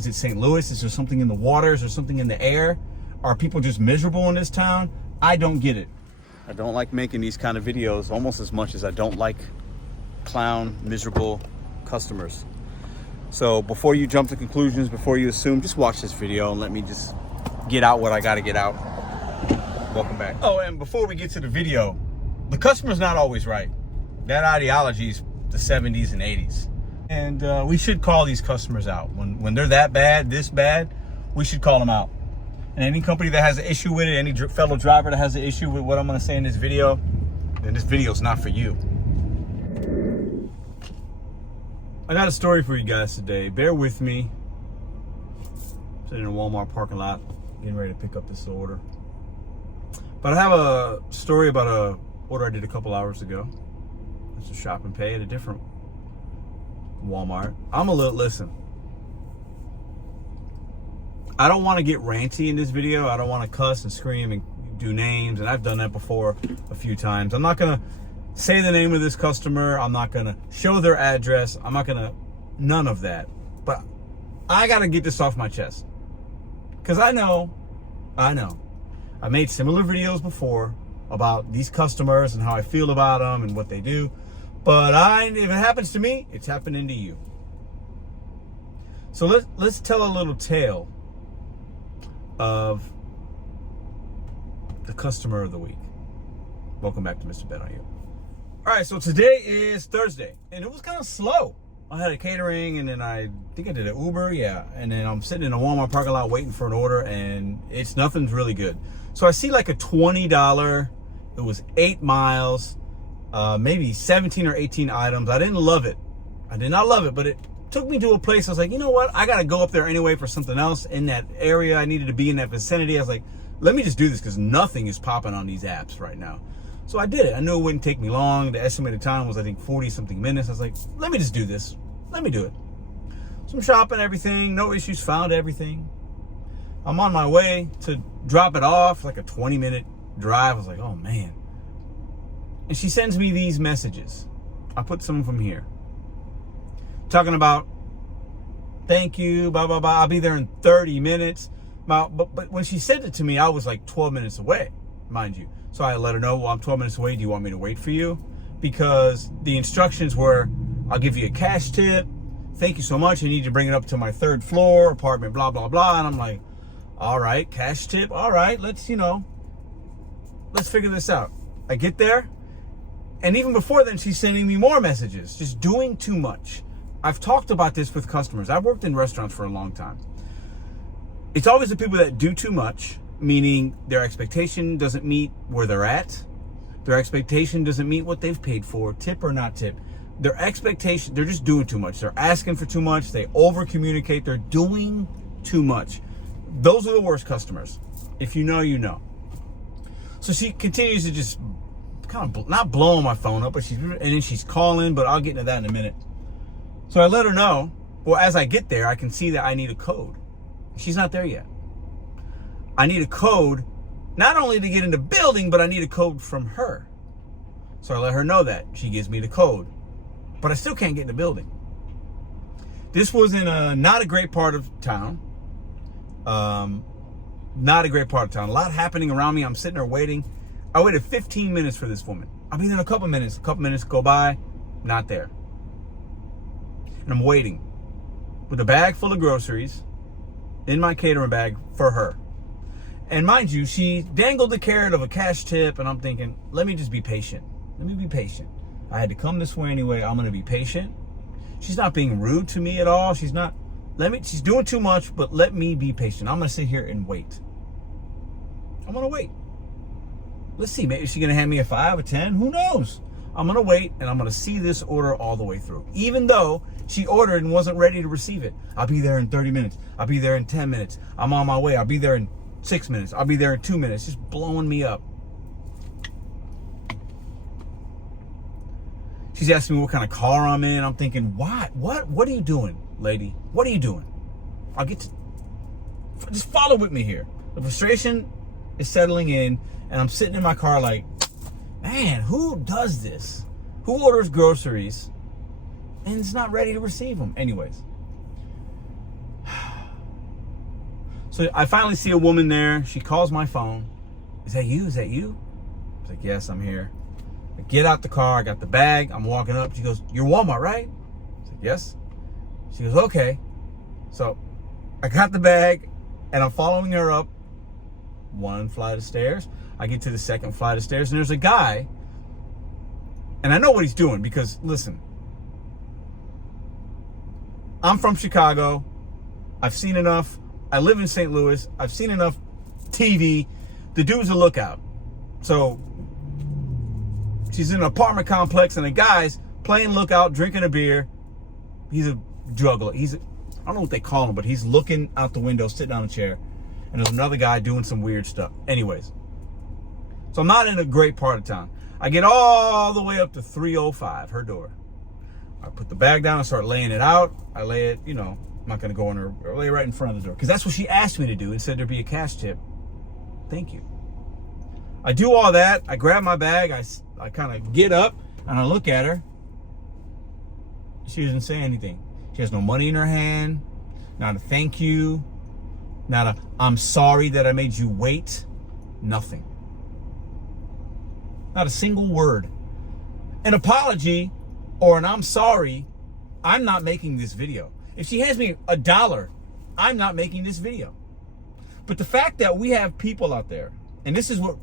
Is it St. Louis? Is there something in the water? Is there something in the air? Are people just miserable in this town? I don't get it. I don't like making these kind of videos almost as much as I don't like clown, miserable customers. So before you jump to conclusions, before you assume, just watch this video and let me just get out what I gotta get out. Welcome back. Oh, and before we get to the video, the customer's not always right. That ideology is the 70s and 80s. And we should call these customers out. When they're that bad, this bad, we should call them out. And any company that has an issue with it, any fellow driver that has an issue with what I'm gonna say in this video, then this video is not for you. I got a story for you guys today. Bear with me. Sitting in a Walmart parking lot, getting ready to pick up this order. But I have a story about a order I did a couple hours ago. It's a shop and pay at a different Walmart. Listen. I don't want to get ranty in this video. I don't want to cuss and scream and do names, and I've done that before a few times. I'm not gonna say the name of this customer. I'm not gonna show their address. I'm not gonna, none of that. But I gotta get this off my chest. Because I know. I made similar videos before about these customers and how I feel about them and what they do. But if it happens to me, it's happening to you. So let's tell a little tale of the customer of the week. Welcome back to Mr.BetonYou. All right, so today is Thursday, and it was kind of slow. I had a catering, and then I think I did an Uber, yeah. And then I'm sitting in a Walmart parking lot waiting for an order, and nothing's really good. So I see like a $20, it was 8 miles, maybe 17 or 18 items. I didn't love it. I did not love it, but it took me to a place. I was like, you know what? I got to go up there anyway for something else in that area. I needed to be in that vicinity. I was like, let me just do this because nothing is popping on these apps right now. So I did it. I knew it wouldn't take me long. The estimated time was, I think, 40 something minutes. I was like, let me just do this. Let me do it. So I'm shopping everything. No issues, found everything. I'm on my way to drop it off, like a 20-minute drive. I was like, oh man. And she sends me these messages. I put some from here. Talking about, thank you, blah, blah, blah. I'll be there in 30 minutes. But when she sent it to me, I was like 12 minutes away, mind you. So I let her know, well, I'm 12 minutes away. Do you want me to wait for you? Because the instructions were, I'll give you a cash tip. Thank you so much. I need to bring it up to my 3rd floor, apartment, blah, blah, blah. And I'm like, all right, cash tip. All right, let's figure this out. I get there. And even before then, she's sending me more messages, just doing too much. I've talked about this with customers. I've worked in restaurants for a long time. It's always the people that do too much, meaning their expectation doesn't meet where they're at. Their expectation doesn't meet what they've paid for, tip or not tip. Their expectation, they're just doing too much. They're asking for too much. They over-communicate. They're doing too much. Those are the worst customers. If you know, you know. So she continues to just kind of not blowing my phone up, and then she's calling, but I'll get into that in a minute. So I let her know. Well, as I get there, I can see that I need a code. She's not there yet. I need a code, not only to get in the building, but I need a code from her. So I let her know that. She gives me the code. But I still can't get in the building. This was in not a great part of town. Not a great part of town. A lot happening around me. I'm sitting there waiting. I waited 15 minutes for this woman. I'll be there in a couple minutes. A couple minutes go by, not there. And I'm waiting with a bag full of groceries in my catering bag for her. And mind you, she dangled the carrot of a cash tip, and I'm thinking, let me just be patient. Let me be patient. I had to come this way anyway. I'm going to be patient. She's not being rude to me at all. She's doing too much, but let me be patient. I'm going to sit here and wait. I'm going to wait. Let's see, maybe she's going to hand me a 5, a 10. Who knows? I'm going to wait, and I'm going to see this order all the way through. Even though she ordered and wasn't ready to receive it. I'll be there in 30 minutes. I'll be there in 10 minutes. I'm on my way. I'll be there in 6 minutes. I'll be there in 2 minutes. Just blowing me up. She's asking me what kind of car I'm in. I'm thinking, what? What are you doing, lady? What are you doing? I'll get to... Just follow with me here. The frustration is settling in, and I'm sitting in my car like, man, who does this? Who orders groceries and is not ready to receive them? Anyways, So I finally see a woman there. She calls my phone. Is that you? Is that you? I was like, yes, I'm here. I get out the car. I got the bag. I'm walking up. She goes, you're Walmart, right? I was like, yes. She goes, okay. So I got the bag and I'm following her up one flight of stairs. I get to the second flight of stairs and there's a guy, and I know what he's doing because, listen, I'm from Chicago. I've seen enough. I live in St. Louis. I've seen enough TV. The dude's a lookout. So she's in an apartment complex and the guy's playing lookout, drinking a beer. He's a juggler. I don't know what they call him, but he's looking out the window, sitting on a chair. And there's another guy doing some weird stuff. Anyways, so I'm not in a great part of town. I get all the way up to 305, her door. I put the bag down and start laying it out. I lay it, I'm not going to go in her, I lay it right in front of the door. Because that's what she asked me to do and said there'd be a cash tip. Thank you. I do all that. I grab my bag. I kind of get up and I look at her. She doesn't say anything. She has no money in her hand. Not a thank you. Not a I'm sorry that I made you wait. Nothing. Not a single word. An apology or an I'm sorry, I'm not making this video. If she hands me $1, I'm not making this video. But the fact that we have people out there, and this is what,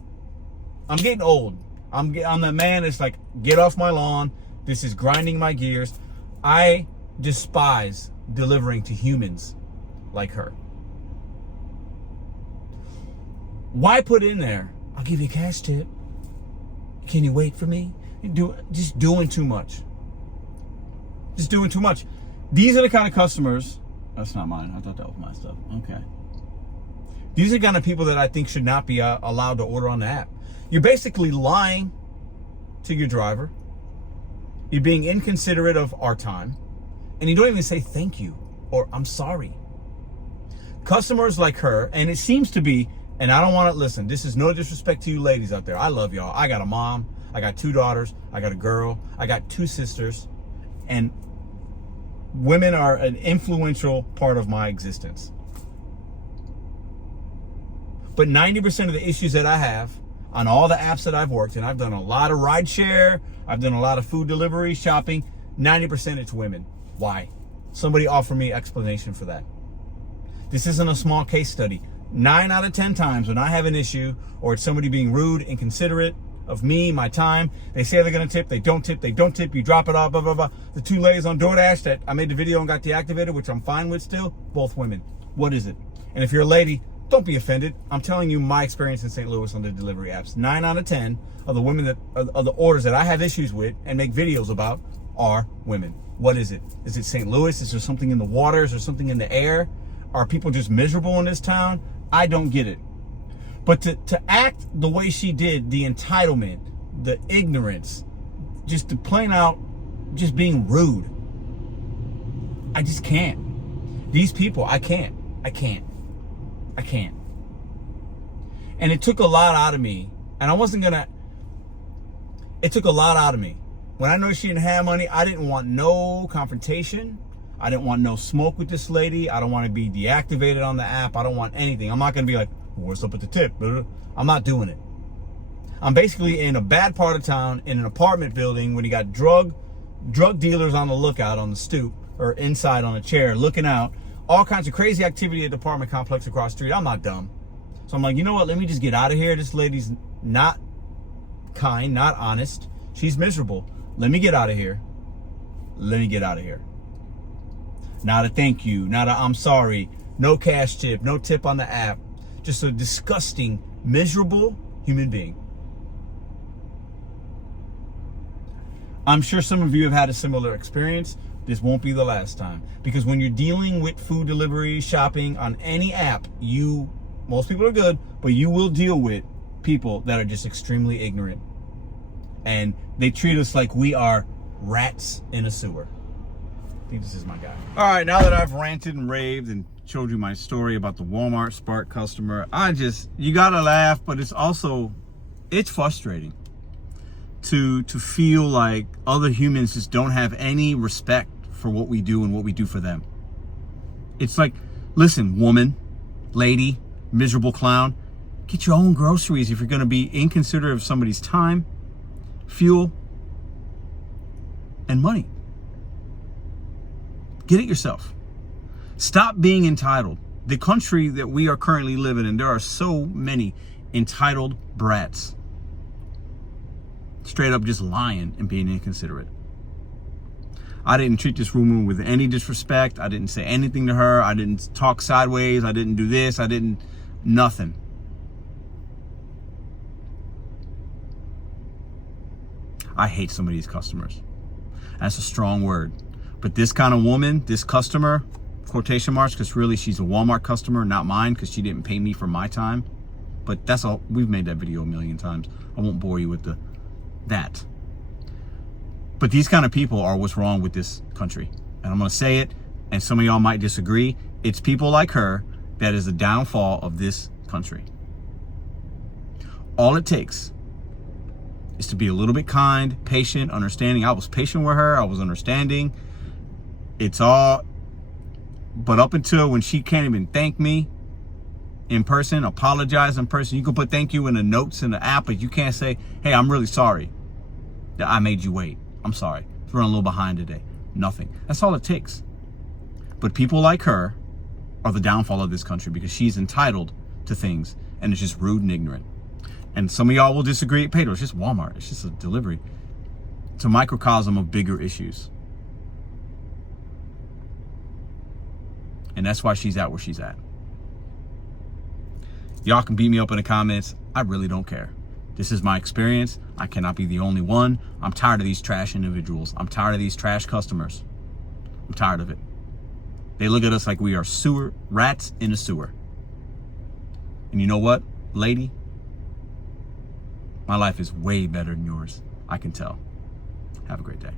I'm getting old. I'm the man that's like, get off my lawn. This is grinding my gears. I despise delivering to humans like her. Why put in there, I'll give you a cash tip. Can you wait for me? Just doing too much. Just doing too much. These are the kind of customers. That's not mine. I thought that was my stuff. Okay. These are the kind of people that I think should not be allowed to order on the app. You're basically lying to your driver. You're being inconsiderate of our time. And you don't even say thank you or I'm sorry. Customers like her, and it seems to be, and I don't want to listen, this is no disrespect to you ladies out there. I love y'all. I got a mom. I got 2 daughters. I got a girl. I got 2 sisters. And women are an influential part of my existence. But 90% of the issues that I have on all the apps that I've worked, and I've done a lot of rideshare, I've done a lot of food delivery, shopping, 90% it's women. Why? Somebody offer me explanation for that. This isn't a small case study. 9 out of 10 times when I have an issue or it's somebody being rude, inconsiderate of me, my time, they say they're gonna tip, they don't tip, you drop it off, blah, blah, blah. The 2 ladies on DoorDash that I made the video and got deactivated, which I'm fine with still, both women. What is it? And if you're a lady, don't be offended. I'm telling you my experience in St. Louis on the delivery apps. 9 out of 10 of the women of the orders that I have issues with and make videos about are women. What is it? Is it St. Louis? Is there something in the water? Is there something in the air? Are people just miserable in this town? I don't get it. But to act the way she did, the entitlement, the ignorance, just to plain out, just being rude. I just can't. These people, I can't. And it took a lot out of me. And I wasn't gonna, it took a lot out of me. When I know she didn't have money, I didn't want no confrontation. I didn't want no smoke with this lady. I don't want to be deactivated on the app. I don't want anything. I'm not going to be like, well, what's up with the tip? I'm not doing it. I'm basically in a bad part of town in an apartment building when you got drug dealers on the lookout on the stoop or inside on a chair looking out. All kinds of crazy activity at the apartment complex across the street. I'm not dumb. So I'm like, you know what? Let me just get out of here. This lady's not kind, not honest. She's miserable. Let me get out of here. Not a thank you, not a I'm sorry, no cash tip, no tip on the app. Just a disgusting, miserable human being. I'm sure some of you have had a similar experience. This won't be the last time. Because when you're dealing with food delivery, shopping on any app, most people are good, but you will deal with people that are just extremely ignorant. And they treat us like we are rats in a sewer. I think this is my guy. All right, now that I've ranted and raved and showed you my story about the Walmart Spark customer, you gotta laugh, but it's frustrating to feel like other humans just don't have any respect for what we do and what we do for them. It's like, listen, woman, lady, miserable clown. Get your own groceries if you're going to be inconsiderate of somebody's time, fuel, and money. Get it yourself. Stop being entitled. The country that we are currently living in, there are so many entitled brats. Straight up just lying and being inconsiderate. I didn't treat this woman with any disrespect. I didn't say anything to her. I didn't talk sideways. I didn't do this. I didn't, nothing. I hate some of these customers. That's a strong word. But this kind of woman, this customer, quotation marks, because really she's a Walmart customer, not mine, because she didn't pay me for my time. But that's all. We've made that video a million times. I won't bore you with that. But these kind of people are what's wrong with this country. And I'm going to say it, and some of y'all might disagree. It's people like her that is the downfall of this country. All it takes is to be a little bit kind, patient, understanding. I was patient with her. I was understanding. It's all, but up until when she can't even thank me in person, apologize in person. You can put thank you in the notes in the app, but you can't say, hey, I'm really sorry that I made you wait. I'm sorry. It's running a little behind today. Nothing. That's all it takes. But people like her are the downfall of this country because she's entitled to things and it's just rude and ignorant. And some of y'all will disagree. Pedro, it's just Walmart. It's just a delivery. It's a microcosm of bigger issues. And that's why she's at where she's at. Y'all can beat me up in the comments. I really don't care. This is my experience. I cannot be the only one. I'm tired of these trash individuals. I'm tired of these trash customers. I'm tired of it. They look at us like we are sewer rats in a sewer. And you know what, lady? My life is way better than yours. I can tell. Have a great day.